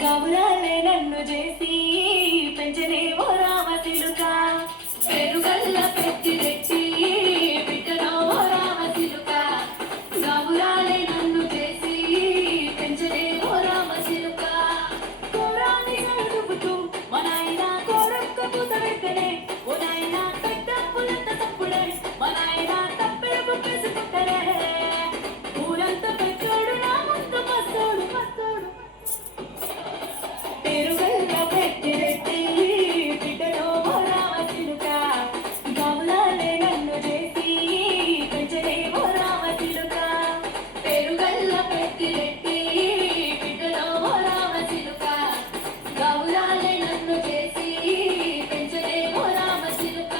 గౌరాలే నన్ను చేసి పెంచనే ఓ రామ చిలుక పెరుగల్ల పెట్టి రెట్టి బిడ్డలో ఓ రామ చిలుక గౌరాలే నన్ను చేసి పెంచనే ఓ రామ చిలుక కోరాన్ని నడుపుతూ మా నాయన కోరొక్క పూత వెంటనే ఓ నాయన పెద్దప్పులంత తప్పుడే మా నాయన తప్పెడు బుక్కేసుకుంటరే ఊరంతా పెట్టోడు నా ముందు మస్తోడు మస్తోడు పెరుగల్ల పెట్టి రెట్టి బిడ్డలో ఓ రామ చిలుక గౌరాలే నన్ను చేసి పెంచనే ఓ రామ చిలుక పెరుగల్ల పెట్టి రెట్టి బిడ్డలో ఓ రామ చిలుక గౌరాలే నన్ను చేసి పెంచనే ఓ రామ చిలుక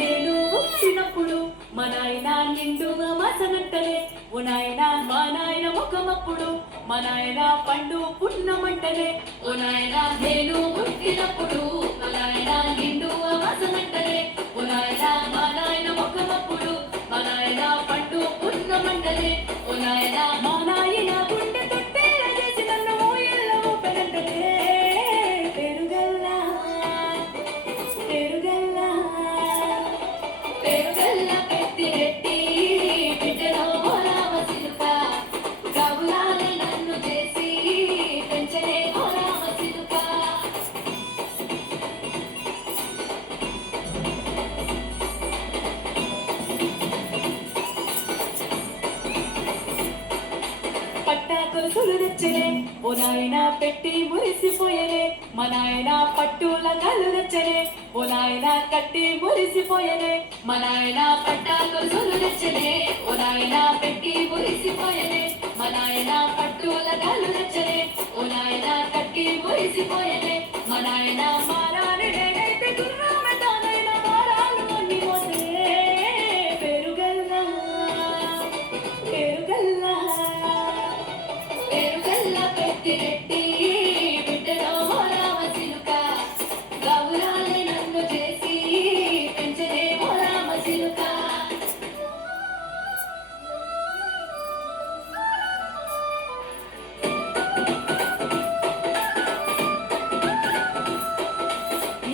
నేను పుట్టినప్పుడు మా నాయన నిండుగా మసనంటలే ఓ నాయన మా నాయన ముఖమప్పుడు మా నాయన పండు పున్నమంటలే ఓ నాయన నేను పుట్టినప్పుడు మా నాయన నిండుగా మసనంటలే ఓ నాయన మా నాయన ముఖమప్పుడు మా నాయన పండు పున్నమంటలే ఓ నాయన మా నాయన గుండె తొట్టేలా చేసి నన్ను ఊయల్లో ఊపెనంటలే పెరుగల్లా పెరుగల్లా పెరుగల్ల పెట్టి రెట్టి బిడ్డలో ఓ రామ చిలుక గౌరాలే నన్ను చేసి పెంచనే ఓ రామ చిలుక పట్టా కొలుసులు తెచ్చలే ఓ నాయన పెట్టి మురిసిపోయలే మా నాయన పట్టుల కళ్ళు తెచ్చలే ఓ నాయన కట్టి మురిసిపోయలే మా నాయన పట్టా కొలుసులు తెచ్చలే ఓ నాయన పెట్టి మురిసిపోయలే మా నాయన పట్టుల కళ్ళు తెచ్చలే ఓ నాయన కట్టి మురిసిపోయలే మా నాయన మారాని నేనైతే గుర్రామె తానైన మారాలు అన్ని మోసే పెరుగల్లా పెరుగల్లా పెరుగల్ల పెట్టి రెట్టి బిడ్డలో ఓ రామ చిలుక గౌరాలే నన్ను చేసి పెంచనే ఓ రామ చిలుక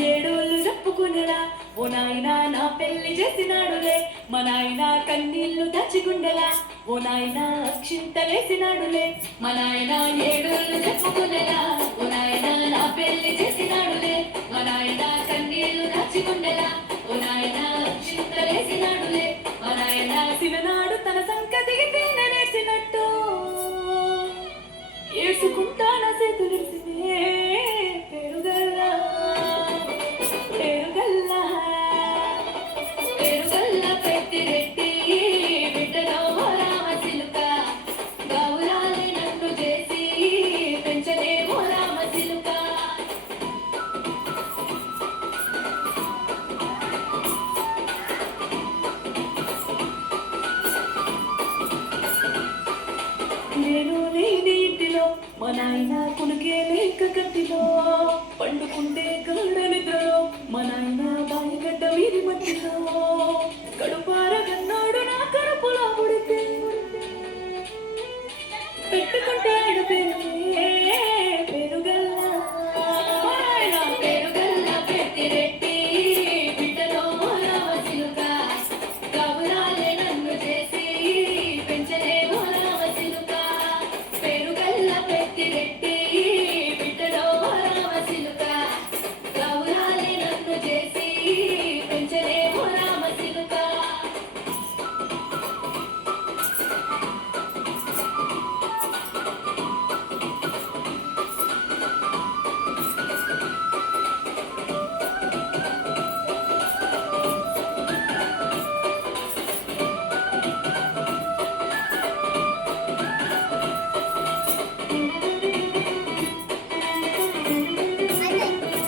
ఏడోళ్ళు చెప్పుకునేలా ఓ నాయన నా పెళ్లి చేసినాడులే మా నాయన కన్నీళ్లు దాచిగుండెలా ఓ నాయన అక్షింతలేసినాడులే మా నాయన ఏడోళ్ళు చెప్పుకునేలా ఓ నాయన నా పెళ్లి చేసినాడులే మా నాయన కన్నీళ్లు దాచిగుండెలా ఓ నాయన అక్షింతలేసినాడులే మా నాయన సిననాడు తన సంకతికి తేన నేర్చినట్టు ఏసుకుంటాన చేతులిసినే పెరుగల్లా పెరుగల్లా పెరుగల్ల పెట్టి రెట్టి బిడ్డలో ఓ రామ చిలుక గౌరాలే నన్ను చేసి పెంచనే ఓ రామ చిలుక నేను లేని ఇంటిలో మా నాయన కునుకే లేక గట్టిలో పండుకుంటే గాఢ నిద్రలో మా నాయన బాయిగడ్డ వీరి మట్టిలో కడుపార కన్నాడు నా కడుపులో ఉడితే పెట్టుకున్న